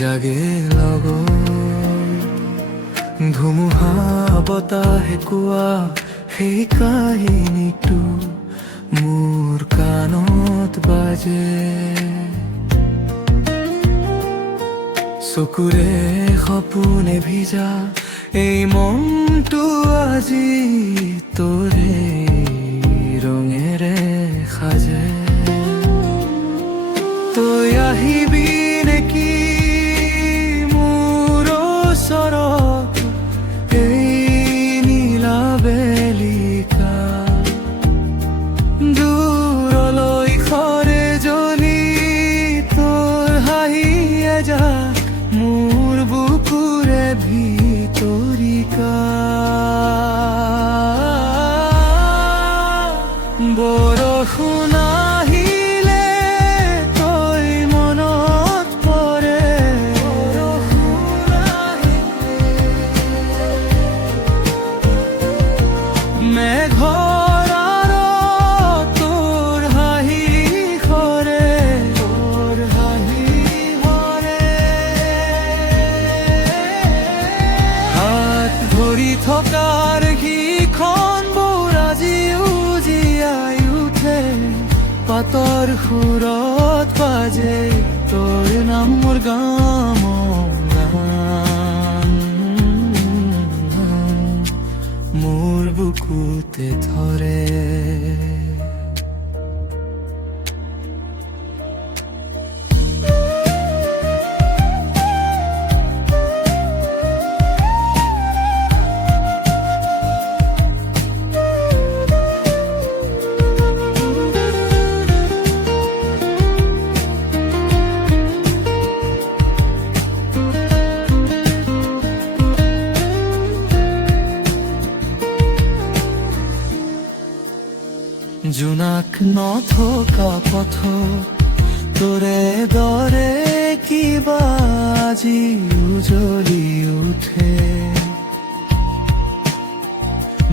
জাগে লগৰ ধুমুহা বতাহে কোৱা সেই কাহিনীটো মোৰ কাণত বাজে। চকুৰে সপোনে ভিজা এই মনটো আজি তোৰে ৰঙেৰে সাজে। তই আহিবি নেকি মোৰ ওচৰত এই নীলা বেলিকা দূৰলৈ খৰে জ্বলি তোৰ হাঁহিয়ে যা মোৰ বুকুৰে ভিতৰিকা। বৰষুণ আহিলে তই মনত পৰে, মেঘৰ আঁৰত তোৰ হাঁহি সৰে, তোৰ হাঁহি সৰে। হাত ধৰি থকাৰ সিখনবোৰ আজিও জীয়াই উঠে, পাতৰ সুৰত বাজে তোৰ নাম মোৰ গান, মোৰ বুকুতে ধৰে। জোনাক নথকা পথ তোৰে দৰে কিবা আজি উজলি উঠে,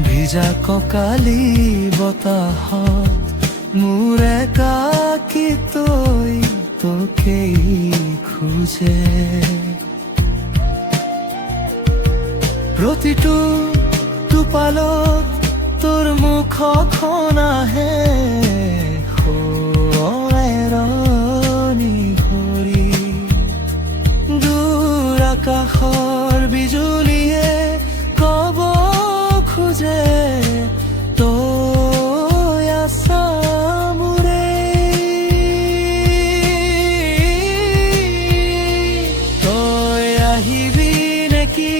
ভিজা কঁকালি বতাহত মোৰ একাকী তই তোকেই খোজে। প্ৰতিটো টোপালত তোৰ মুখখন আহে সোঁৱৰণি ভৰি, দূৰ আকাশৰ বিজুলীয়ে কব খোজে তই আছা মোৰেই। তই আহিবি নেকি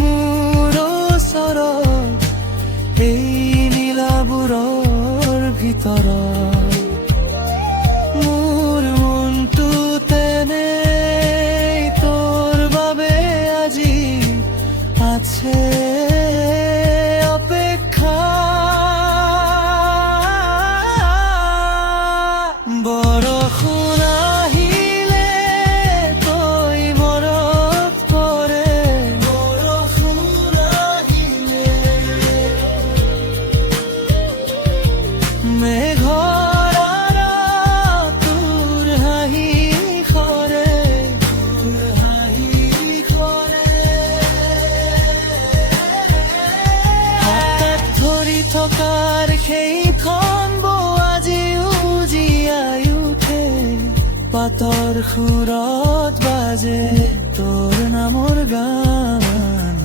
মোৰ ওচৰত এই নীলাবোৰৰ ভিতৰত, মোৰ মনটো তেনেই তোৰ বাবে আজি আছে অপেক্ষা। বৰষুণ আহিলে তই মনত পৰে, বৰষুণ আহিলে মেঘৰ আঁৰত তোৰ হাঁহি সৰে, তোৰ হাঁহি সৰে। হাতত ধৰি থকাৰ সেইখন বৌ আজিও জীয়াই উঠে, পাতৰ সুৰত বাজে তোৰ নামৰ গান,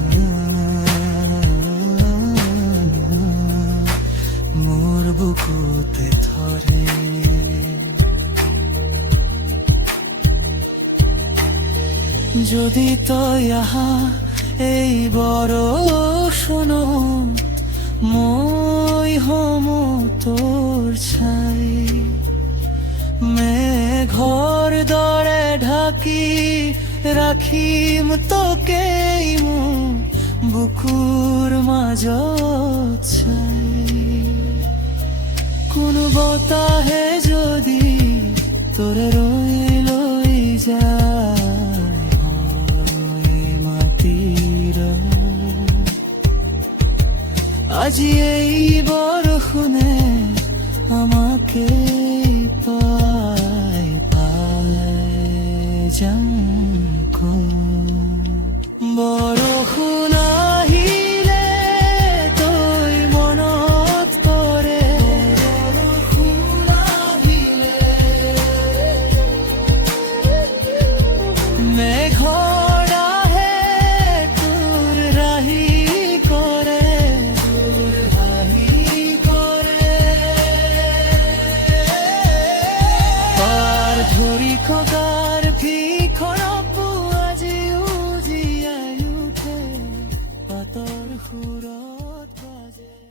মোৰ বুকুতে ধৰে। যদি তই আহা এই বৰষুণত মই হমো তোৰ ছাই, মেঘৰ দৰে ঢাকি ৰাখিম তোকেই মোৰ বুকুৰ মাজত চাই। কোনো বতাহে যদি তোৰে ৰৈ লৈ যায় মাটিৰ, আজি এই বৰষুণে আমাকে পায় পায় যাম বৰষুণ আহিলে তই মনত পৰে বৰষুণ আহিলে মেঘৰ আহে তোৰ ৰাহি কৰে পাৰ ধৰি কগাৰ ভিখন আজিও জীয়াই উঠে পাতৰ সুৰত বাজে